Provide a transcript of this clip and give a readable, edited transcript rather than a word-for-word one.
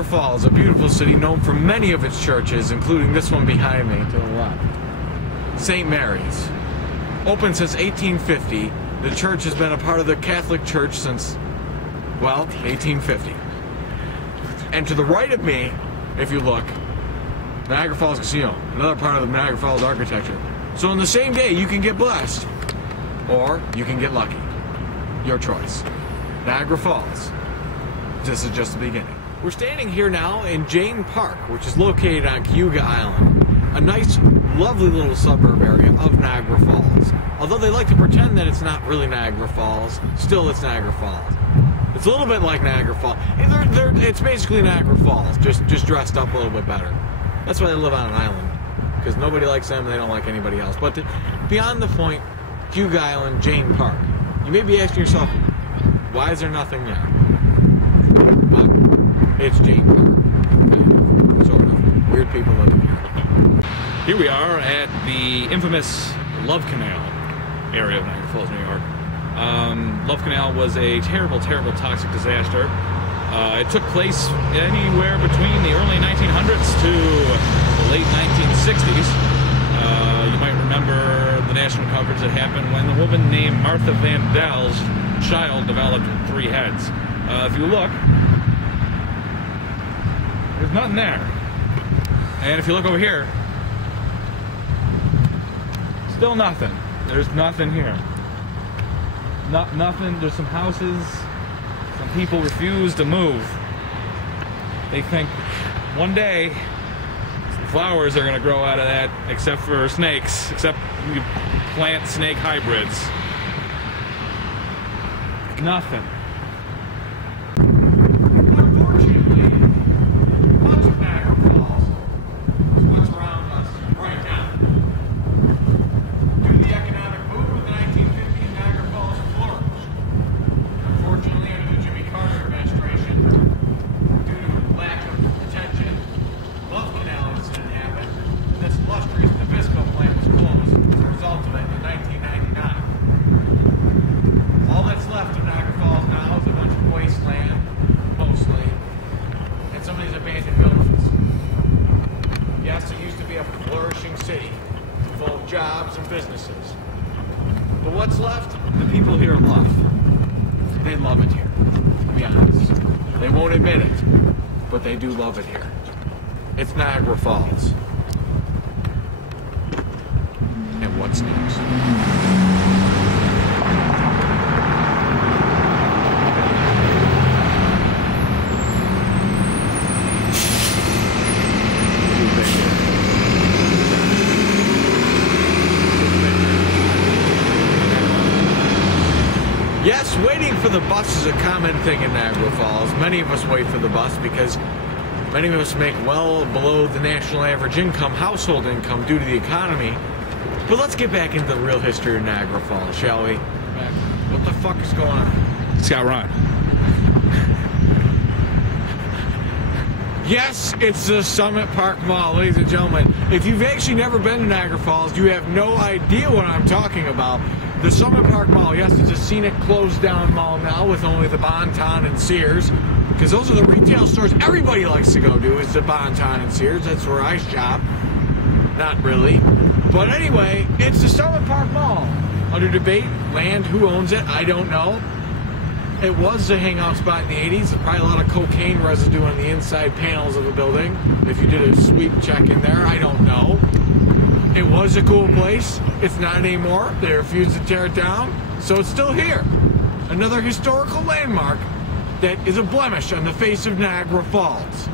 Niagara Falls, a beautiful city known for many of its churches, including this one behind me to the left. St. Mary's. Open since 1850, the church has been a part of the Catholic Church since, well, 1850. And to the right of me, if you look, Niagara Falls Casino, another part of the Niagara Falls architecture. So on the same day, you can get blessed, or you can get lucky. Your choice. Niagara Falls. This is just the beginning. We're standing here now in Jane Park, which is located on Cayuga Island, a nice, lovely little suburb area of Niagara Falls. Although they like to pretend that it's not really Niagara Falls, still it's Niagara Falls. It's a little bit like Niagara Falls. It's basically Niagara Falls, just dressed up a little bit better. That's why they live on an island, because nobody likes them and they don't like anybody else. But beyond the point, Cayuga Island, Jane Park. You may be asking yourself, why is there nothing there? But it's Jane Park. Sort of. Weird people living here. Here we are at the infamous Love Canal area of Niagara Falls, New York. Love Canal was a terrible, terrible toxic disaster. It took place anywhere between the early 1900s to the late 1960s. You might remember the national coverage that happened when the woman named Martha Van Dal's child developed 3 heads. If you look, there's nothing there. And if you look over here, still nothing. There's nothing here. Nothing. There's some houses. Some people refuse to move. They think one day some flowers are going to grow out of that, except for snakes, except you plant snake hybrids. Nothing. Unfortunately, much of Niagara Falls is what's around us right now. Due to the economic boom of the 1950s, Niagara Falls flourished. Unfortunately, under the Jimmy Carter administration, due to lack of attention, Love Canal incident happened, and this illustrious Nabisco plant was closed as a result of it in 1999. All that's left of Niagara Falls now is a bunch of wasteland, mostly, and some of these abandoned buildings. Yes, it used to be a flourishing city, full of jobs and businesses. But what's left? The people here love. They love it here, to be honest. They won't admit it, but they do love it here. It's Niagara Falls. And what's next? Yes, waiting for the bus is a common thing in Niagara Falls. Many of us wait for the bus because many of us make well below the national average income, household income, due to the economy. But let's get back into the real history of Niagara Falls, shall we? What the fuck is going on? Scott Ron. Yes, it's the Summit Park Mall, ladies and gentlemen. If you've actually never been to Niagara Falls, you have no idea what I'm talking about. The Summit Park Mall, yes, it's a scenic closed down mall now with only the Bon-Ton and Sears, because those are the retail stores everybody likes to go to, is the Bon-Ton and Sears. That's where I shop. Not really. But anyway, it's the Summit Park Mall. Under debate, land, who owns it, I don't know. It was a hangout spot in the 80s. There's probably a lot of cocaine residue on the inside panels of the building. If you did a sweep check in there, I don't know. It was a cool place. It's not anymore. They refused to tear it down, so it's still here. Another historical landmark that is a blemish on the face of Niagara Falls.